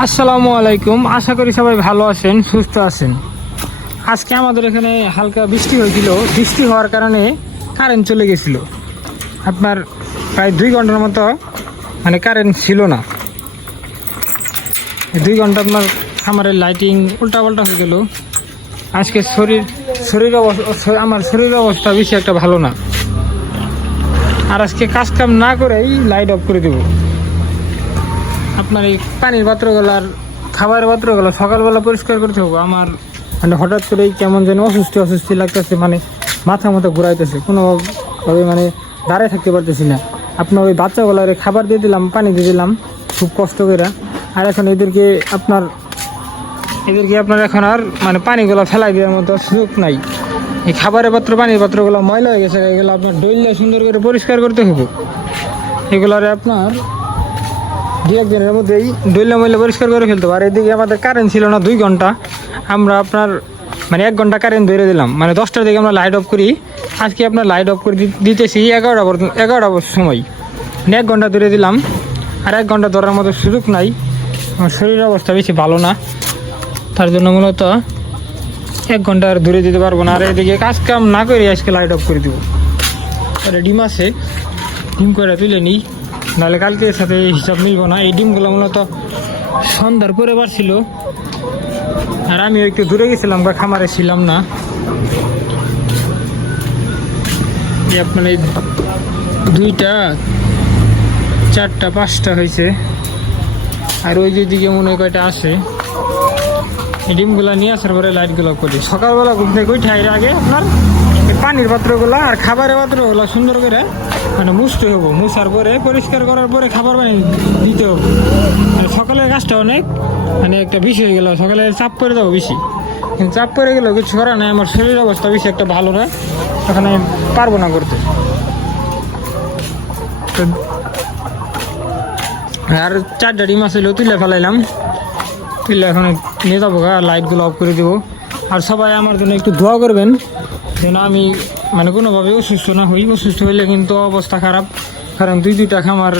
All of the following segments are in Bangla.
আসসালামু আলাইকুম, আশা করি সবাই ভালো আছেন, সুস্থ আছেন। আজকে আমাদের এখানে হালকা বৃষ্টি হয়েছিল। বৃষ্টি হওয়ার কারণে কারেন্ট চলে গেছিল। আপনার প্রায় 2 ঘন্টার মতো মানে কারেন্ট ছিল না। 2 ঘন্টা আপনার খামারের লাইটিং উল্টাপাল্টা হয়ে গেল। আজকে আমার শরীরের অবস্থা বেশি একটা ভালো না। আর আজকে কাজ কাম না করেই লাইট অফ করে দেব। আপনার এই পানির পাত্রগুলো আর খাবারের পাত্রগুলো সকালবেলা পরিষ্কার করতে হবে। আমার মানে হঠাৎ করেই কেমন যেন অস্বস্তি লাগতেছে, মানে মাথা ঘুরাইতেছে, কোনোভাবে মানে দাঁড়ায় থাকতে পারতেছি না। আপনার ওই বাচ্চাগুলোর খাবার দিয়ে দিলাম, পানি দিয়ে দিলাম খুব কষ্ট করে। আর এখন এদেরকে আপনার এখন আর মানে পানিগুলো ফেলাই দেওয়ার মতো সুযোগ নাই। এই খাবারের পানির পাত্রগুলো ময়লা হয়ে গেছে, এগুলো আপনার ডইলে সুন্দর করে পরিষ্কার করতে হবে। এগুলারে আপনার 2-1 দিনের মধ্যেই ডইলা ময়লা পরিষ্কার করে ফেলতে হবে। আর এদিকে আমাদের কারেন্ট ছিল না 2 ঘন্টা। আমরা আপনার মানে 1 ঘন্টা কারেন্ট ধরে দিলাম, মানে 10টার দিকে আমরা লাইট অফ করি। আজকে আপনার লাইট অফ করে দিতেছি 11টার সময়, মানে 1 ঘন্টা ধরে দিলাম। আর 1 ঘন্টা ধরার মতো সুযোগ নাই, আমার শরীরের অবস্থা বেশি ভালো না, তার জন্য মূলত 1 ঘন্টা আর ধরে দিতে পারবো না। আর এদিকে কাজ কাম না করে আজকে লাইট অফ করে দেবো। আর ডিম আছে, ডিম করে তুলে নিই, নাহলে কালকের সাথে হিসাব মিলবো না। এই ডিমগুলো মূলত সন্ধ্যার পরে বাড়ছিল। আর আমি একটু দূরে গেছিলাম বা খামারে ছিলাম না। আপনার এই 2টা 4টা 5টা হয়েছে। আর ওই যে দিকে মনে হয় কয়টা আসে। এই ডিমগুলা নিয়ে আসার পরে লাইটগুলো করি। সকালবেলা ঘুম থেকে উঠে আগে আপনার এই পানির পাত্রগুলো আর খাবারের পাত্রগুলো সুন্দর করে মানে মুছতে হবো। মুছার পরে পরিষ্কার করার পরে খাবার পানি দিতে হবে। সকালের কাজটা অনেক মানে একটা বেশি হয়ে গেল, সকালে চাপ করে দেবো বেশি, কিন্তু চাপ পড়ে গেলেও কিছু করার নাই। আমার শরীরের অবস্থা বেশি একটা ভালো না, এখন আমি পারবো না করতে। আর 4টা ডিম আসলে তুলে ফেলাইলাম, তুলে এখন নিয়ে যাবো, লাইটগুলো অফ করে দেবো। আর সবাই আমার জন্য একটু দোয়া করবেন যেন আমি মানে কোনোভাবে অসুস্থ না হই। অসুস্থ হইলে কিন্তু অবস্থা খারাপ, কারণ 2-2টা খামার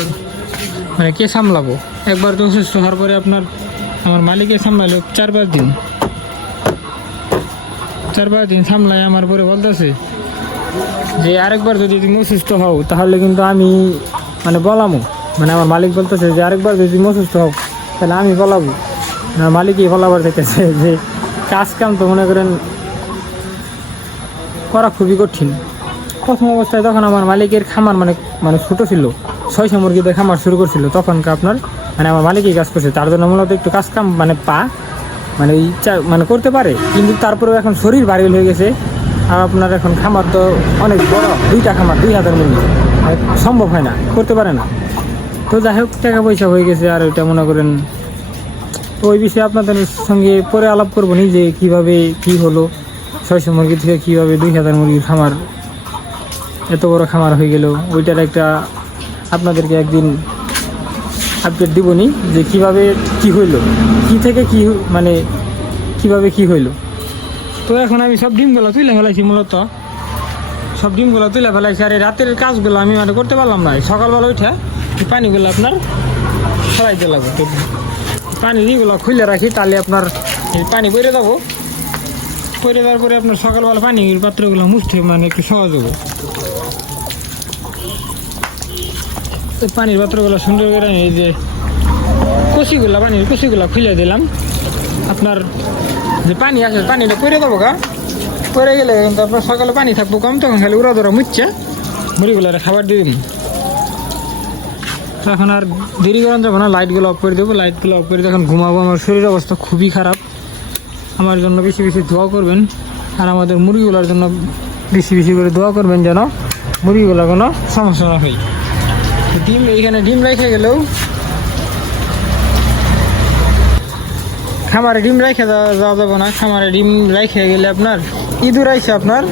মানে কে সামলাবো। একবার তো অসুস্থ হওয়ার পরে আপনার আমার মালিকে সামলালো 4-5 দিন, 4-5 দিন সামলায় আমার পরে বলতেছে যে আরেকবার যদি তুমি অসুস্থ হও তাহলে কিন্তু আমি মানে বলামো। মানে আমার মালিক বলতেছে যে আরেকবার যদি তুমি অসুস্থ হও তাহলে আমি বলাবো। আমার মালিকই বলাবার দেখতেছে যে কাজ কাম তো মনে করেন করা খুবই কঠিন। প্রথম অবস্থায় তখন আমার মালিকের খামার মানে ছোটো ছিল, 600 মুরগিদের খামার শুরু করছিল, তখনকার আপনার মানে আমার মালিকই কাজ করছে। তার জন্য মূলত একটু কাজ কাম মানে মানে ইচ্ছা মানে করতে পারে, কিন্তু তারপরেও এখন শরীর ভারী হয়ে গেছে। আর আপনার এখন খামার তো অনেক বড়, 2টা খামার 2000 মুরগি, সম্ভব হয় না, করতে পারে না। তো যাই হোক, টাকা পয়সা হয়ে গেছে। আর ওইটা মনে করেন ওই বিষয়ে আপনাদের সঙ্গে পরে আলাপ করবো নি যে কীভাবে কী হলো, 600 মুরগি থেকে কীভাবে 2000 মুরগির খামার এত বড় খামার হয়ে গেল। ওইটার একটা আপনাদেরকে একদিন আপডেট দিবনি যে কিভাবে কি হইলো, কি থেকে কি মানে কিভাবে কি হইলো। তো এখন আমি সব ডিমগুলো তুলে ফেলাইছি, মূলত সব ডিমগুলো তুলে ফেলাইছি। আর এই রাতের কাজগুলো আমি মানে করতে পারলাম না। সকালবেলা উঠে এই পানিগুলো আপনার ফেলাইতে লাগবে। তো পানি যেগুলো খুলে রাখি তাহলে আপনার এই পানি পরে যাবো, পরে যাওয়ার পরে আপনার সকালবেলা পানির পাত্রগুলো মুছতে মানে একটু সহজ হবে। পানির পাত্রগুলো সুন্দর করে এই যে পানির কষিগুলো খুলে দিলাম। আপনার যে পানি আছে পানিটা পরে দেবো, পরে গেলে কিন্তু আপনার সকালে পানি থাকবো কম, তখন খালি উড়া ধরা মুচ্ছে মুড়িগুলো খাবার দিয়ে দিন। এখন আর দেরি করান যাবো না, লাইটগুলো অফ করে দেবো। লাইটগুলো অফ করে এখন ঘুমাবো। আমার শরীরের অবস্থা খুবই খারাপ। আমার জন্য বেশি বেশি দোয়া করবেন, আর আমাদের মুরগিগুলোর জন্য বেশি বেশি করে দোয়া করবেন যেন মুরগিগুলোর কোনো সমস্যা না হয়। ডিম এইখানে ডিম রেখে গেলেও খামারে ডিম রেখে যাওয়া যাবে না। খামারে ডিম রেখে গেলে আপনার ইঁদুর আইসে আপনার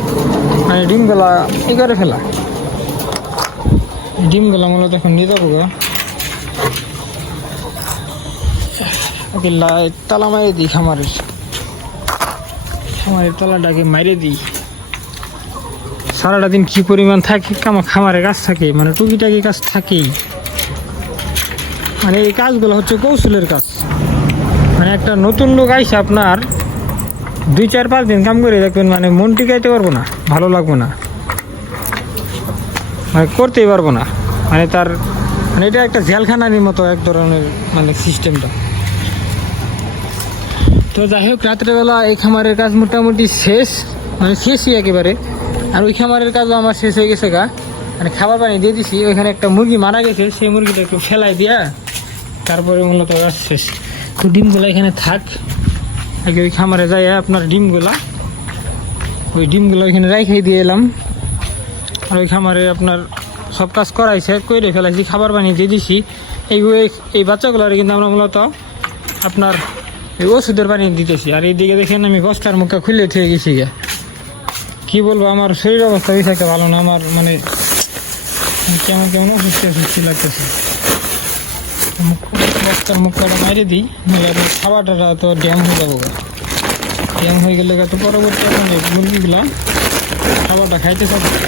মানে ডিমগুলা করে ফেলা। ডিমগুলা মূলত এখন নিয়ে যাবো তালা মারিয়ে দিই, খামারের তলাটাকে মারিয়ে দিই। সারাটা দিন কি পরিমাণ থাকে খামারে কাজ থাকে, মানে টুকিটাকি কাজ থাকেই। মানে এই কাজগুলো হচ্ছে কৌশলের কাজ। মানে একটা নতুন লোক আইসে আপনার 2-4-5 দিন কাম করে দেখবেন মানে মন টিকাইতে পারবো না, ভালো লাগবো না, মানে করতেই পারবো না। মানে তার মানে এটা একটা জেলখানার মতো এক ধরনের মানে সিস্টেমটা। তো যাই হোক, রাত্রেবেলা এই খামারের কাজ মোটামুটি শেষ, মানে শেষই একেবারে। আর ওই খামারের কাজও আমার শেষ হয়ে গেছে গা, মানে খাবার পানি দিয়ে দিছি। ওইখানে একটা মুরগি মারা গেছে, সেই মুরগিটা একটু ফেলাই দিয়া তারপরে মূলত কাজ শেষ। তো ডিমগুলো এখানে থাক, আগে ওই খামারে যাই আপনার ওই ডিমগুলো ওইখানে রাইখাই দিয়ে এলাম। আর ওই খামারে আপনার সব কাজ করাইছে, করে ফেলাইছি, খাবার পানি দিয়ে দিছি। এই বাচ্চাগুলোর কিন্তু আমরা মূলত আপনার এই ওষুধের পানি দিতেছি। আর এইদিকে দেখেন আমি বস্তার মুখটা খুলে থেকে গেছি গে। কি বলবো, আমার শরীর অবস্থা বেশি একটা ভালো না, আমার মানে কেমন কেমন অসুস্থ লাগতেছে। বস্তার মুখটা মাইরে দিই, খাবারটা তো ড্যাম হয়ে যাবো। ড্যাম হয়ে গেলে তো পরবর্তী মুরগিগুলা খাবারটা খাইতে থাকবে।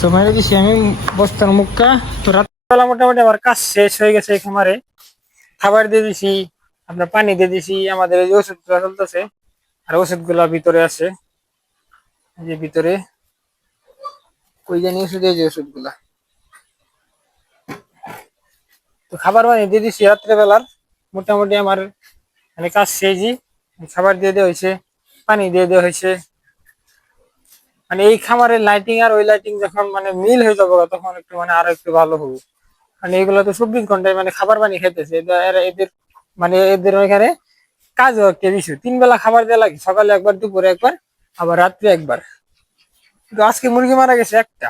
তো মাইরে দিছি আমি বস্তার মুখটা। তো রাতবেলা মোটামুটি আমার কাজ শেষ হয়ে গেছে। এই খামারে খাবার দিয়ে দিছি, আপনার পানি দিয়ে দিছি, আমাদের এই ওষুধগুলো চলতেছে। আর ওষুধগুলা ভিতরে আছে, যে ভিতরে কই জানি ওষুধ, এই যে ওষুধগুলা। তো খাবার পানি দিয়ে দিছি রাত্রেবেলার। মোটামুটি আমার মানে কাজ শেষই, খাবার দিয়ে দেওয়া হয়েছে, পানি দিয়ে দেওয়া হয়েছে। মানে এই খামারের লাইটিং আর ওই লাইটিং যখন মানে মিল হয়ে যাবো তখন একটু মানে আরো একটু ভালো হবে। মানে এগুলো তো 24 ঘন্টায় মানে খাবার পানি খাইতেছে এদের, মানে এদের ওইখানে কাজও একটা বিষয়। 3 বেলা খাবার দেওয়া লাগে, সকালে একবার, দুপুরে একবার, আবার রাত্রে একবার। কিন্তু আজকে মুরগি মারা গেছে একটা,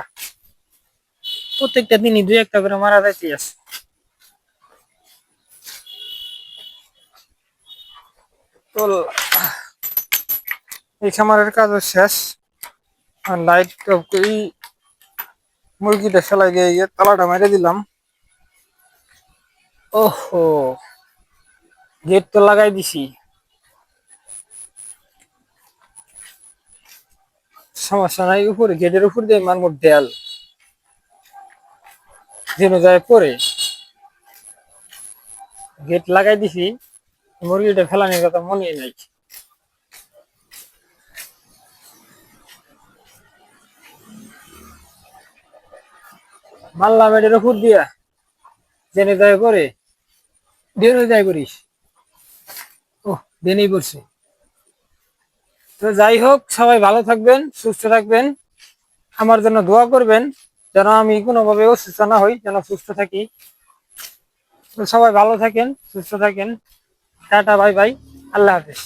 প্রত্যেকটা দিনই 2-1টা করে মারা যাইতে আছে। তো এই খামারের কাজও শেষ। আর লাইট এই মুরগিটা ফেলাই দিয়ে তালাটা মেরে দিলাম। ওহো, গেট তো লাগাই দিছি, সমস্যা নাই। উপরে গেটের উপর দিয়ে মানব দেয়াল যেন যায় পরে, গেট লাগাই দিছি। মুরগিটা ফেলানোর কথা মনে নাই। মাল্লা বেডের উপর দিয়া জেনে যায় পরে, দেনে যায় করিস। ও, দেনেই পড়ছে। তো যাই হোক, সবাই ভালো থাকবেন, সুস্থ থাকবেন, আমার জন্য দোয়া করবেন যেন আমি কোনোভাবে অসুস্থ না হই, যেন সুস্থ থাকি। তো সবাই ভালো থাকেন, সুস্থ থাকেন। টাটা, বাই বাই, আল্লাহ হাফেজ।